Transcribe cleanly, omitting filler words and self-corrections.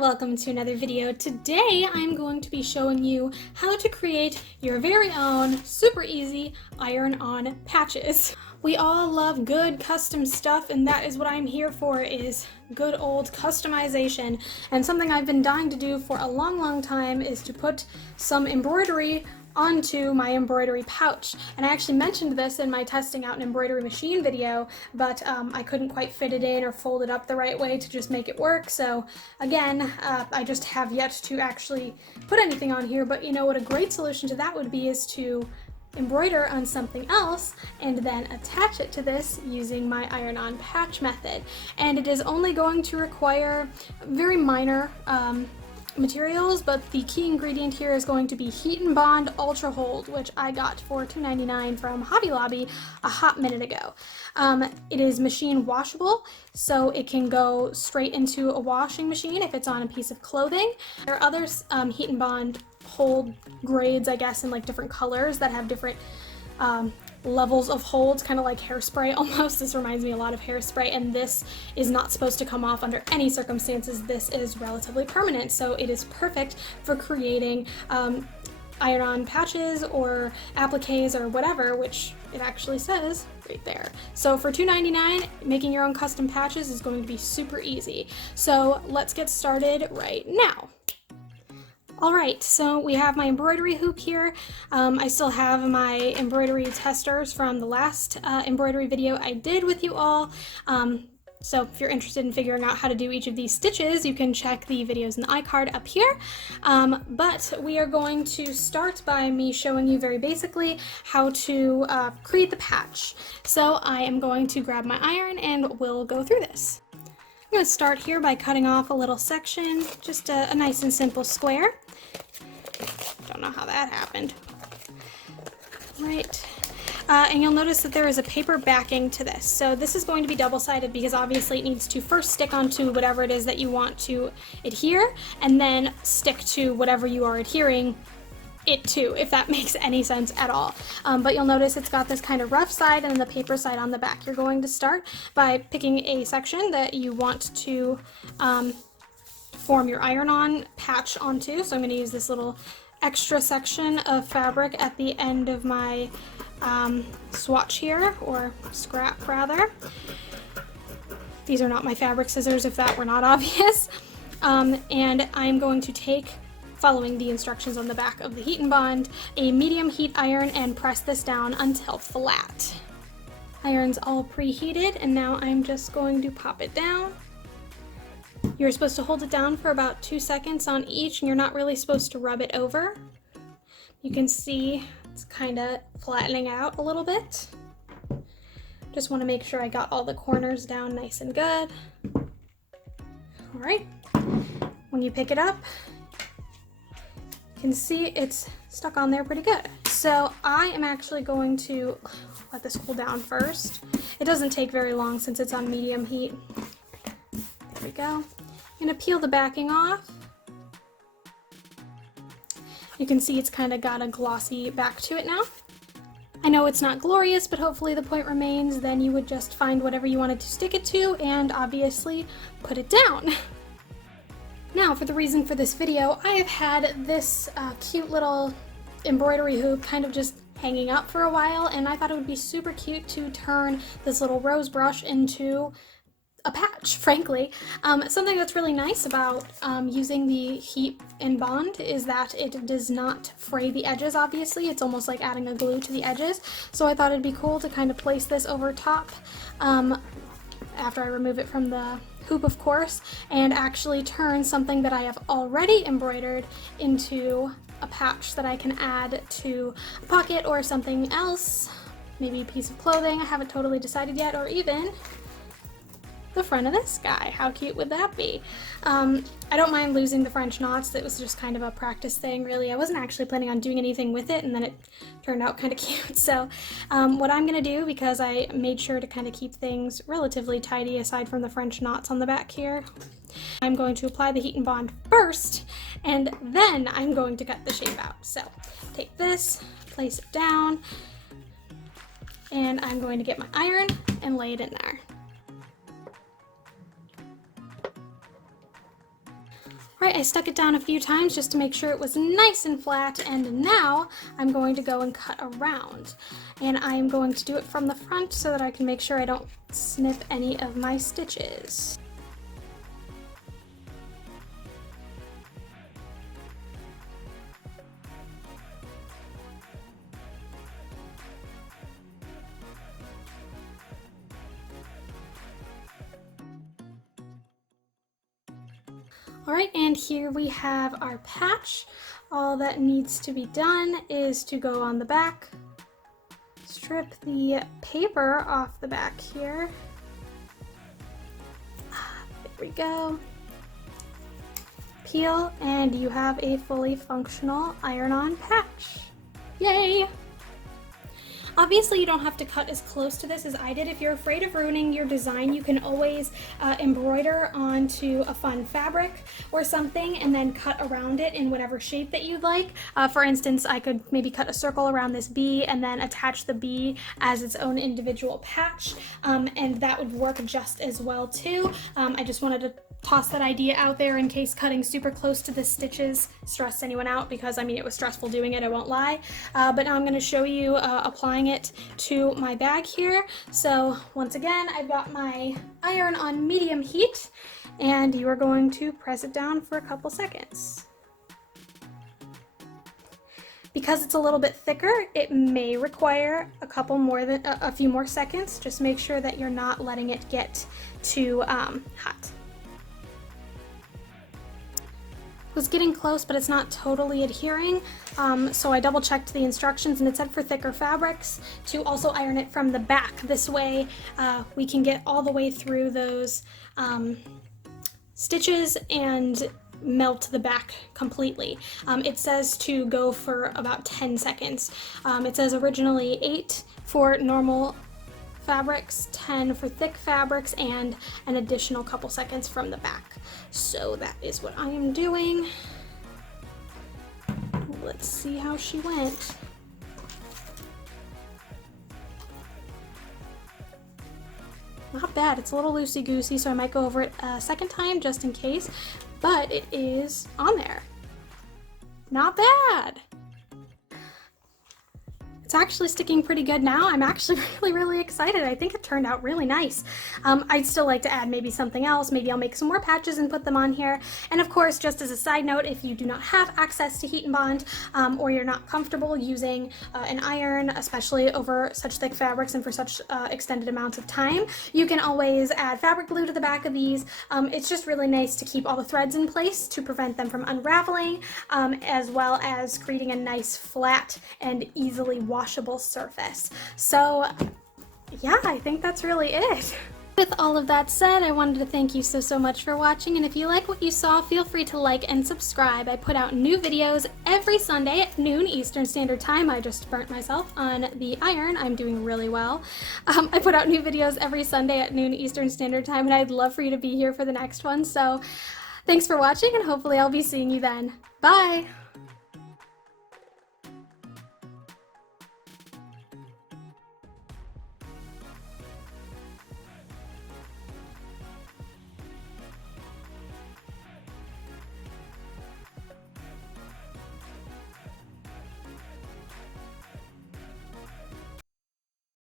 welcome to another video. Today I'm going to be showing you how to create your very own super easy iron-on patches. We all love good custom stuff, and that is what I'm here for, is good old customization. And something I've been dying to do for a long time is to put some embroidery onto my embroidery pouch. And I actually mentioned this in my testing out an embroidery machine video, but I couldn't quite fit it in or fold it up the right way to just make it work. So again, I just have yet to actually put anything on here, but you know what a great solution to that would be is to embroider on something else and then attach it to this using my iron-on patch method. And it is only going to require very minor materials, but the key ingredient here is going to be Heat and Bond Ultra Hold, which I got for $2.99 from Hobby Lobby a hot minute ago. It is machine washable, so it can go straight into a washing machine if it's on a piece of clothing. There are other Heat and Bond hold grades, I guess, in like different colors that have different levels of holds, kind of like hairspray almost. This reminds me a lot of hairspray, and this is not supposed to come off under any circumstances. This is relatively permanent, so it is perfect for creating iron-on patches or appliques or whatever, which it actually says right there. So for $2.99, making your own custom patches is going to be super easy. So let's get started right now. Alright, so we have my embroidery hoop here. I still have my embroidery testers from the last embroidery video I did with you all. So if you're interested in figuring out how to do each of these stitches, you can check the videos in the iCard up here. But we are going to start by me showing you very basically how to create the patch. So I am going to grab my iron and we'll go through this. I'm going to start here by cutting off a little section, just a nice and simple square. Don't know how that happened. Right. And you'll notice that there is a paper backing to this. So this is going to be double-sided because obviously it needs to first stick onto whatever it is that you want to adhere, and then stick to whatever you are adhering it to, if that makes any sense at all. But you'll notice it's got this kind of rough side and the paper side on the back. You're going to start by picking a section that you want to form your iron-on patch onto. So I'm going to use this little extra section of fabric at the end of my swatch here, or scrap rather. These are not my fabric scissors, if that were not obvious. And I'm going to take, following the instructions on the back of the Heat and Bond, a medium heat iron and press this down until flat. Iron's all preheated, and now I'm just going to pop it down. You're supposed to hold it down for about 2 seconds on each, and you're not really supposed to rub it over. You can see it's kind of flattening out a little bit. Just want to make sure I got all the corners down nice and good. Alright, when you pick it up, you can see it's stuck on there pretty good. So I am actually going to let this cool down first. It doesn't take very long since it's on medium heat. There we go. I'm going to peel the backing off. You can see it's kind of got a glossy back to it now. I know it's not glorious, but hopefully the point remains. Then you would just find whatever you wanted to stick it to and obviously put it down. Now for the reason for this video, I have had this cute little embroidery hoop kind of just hanging up for a while, and I thought it would be super cute to turn this little rose brush into a patch, frankly. Something that's really nice about using the Heat and Bond is that it does not fray the edges, obviously. It's almost like adding a glue to the edges. So I thought it'd be cool to kind of place this over top after I remove it from the hoop, of course, and actually turn something that I have already embroidered into a patch that I can add to a pocket or something else, maybe a piece of clothing. I haven't totally decided yet, or even the front of this guy. How cute would that be? I don't mind losing the French knots. That was just kind of a practice thing, really. I wasn't actually planning on doing anything with it, and then it turned out kind of cute. So what I'm going to do, because I made sure to kind of keep things relatively tidy aside from the French knots on the back here, I'm going to apply the Heat and Bond first, and then I'm going to cut the shape out. So take this, place it down, and I'm going to get my iron and lay it in there. Alright, I stuck it down a few times just to make sure it was nice and flat, and now I'm going to go and cut around. And I'm going to do it from the front so that I can make sure I don't snip any of my stitches. Alright, and here we have our patch. All that needs to be done is to go on the back, strip the paper off the back here. There we go. Peel, and you have a fully functional iron-on patch. Yay! Obviously, you don't have to cut as close to this as I did. If you're afraid of ruining your design, you can always embroider onto a fun fabric or something and then cut around it in whatever shape that you'd like. For instance, I could maybe cut a circle around this bee and then attach the bee as its own individual patch, and that would work just as well too. I just wanted to toss that idea out there in case cutting super close to the stitches stressed anyone out, because I mean it was stressful doing it, I won't lie. But now I'm going to show you applying it to my bag here. So once again, I've got my iron on medium heat, and you are going to press it down for a couple seconds. Because it's a little bit thicker, it may require a few more seconds. Just make sure that you're not letting it get too hot. Was getting close, but it's not totally adhering, so I double checked the instructions, and it said for thicker fabrics to also iron it from the back. This way we can get all the way through those stitches and melt the back completely. It says to go for about 10 seconds. It says originally 8 for normal fabrics, 10 for thick fabrics, and an additional couple seconds from the back. So that is what I am doing. Let's see how she went. Not bad. It's a little loosey-goosey, so I might go over it a second time just in case, but it is on there. Not bad. It's actually sticking pretty good now. I'm actually really excited. I think it turned out really nice. I'd still like to add maybe something else. Maybe I'll make some more patches and put them on here. And of course, just as a side note, if you do not have access to Heat and Bond, or you're not comfortable using an iron, especially over such thick fabrics and for such extended amounts of time, you can always add fabric glue to the back of these. It's just really nice to keep all the threads in place to prevent them from unraveling, as well as creating a nice flat and easily washable surface. So yeah, I think that's really it. With all of that said, I wanted to thank you so much for watching, and if you like what you saw, feel free to like and subscribe. I put out new videos every Sunday at noon Eastern Standard Time. I just burnt myself on the iron. I'm doing really well. I put out new videos every Sunday at noon Eastern Standard Time, and I'd love for you to be here for the next one. So thanks for watching, and hopefully I'll be seeing you then. Bye!